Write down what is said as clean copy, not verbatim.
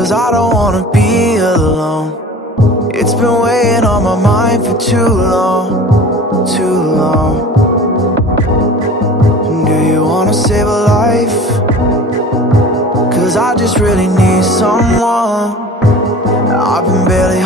'cause I don't wanna be alone. It's been weighing on my mind for too long, too long. Do you wanna save a life? 'Cause I just really need someone. I've been barely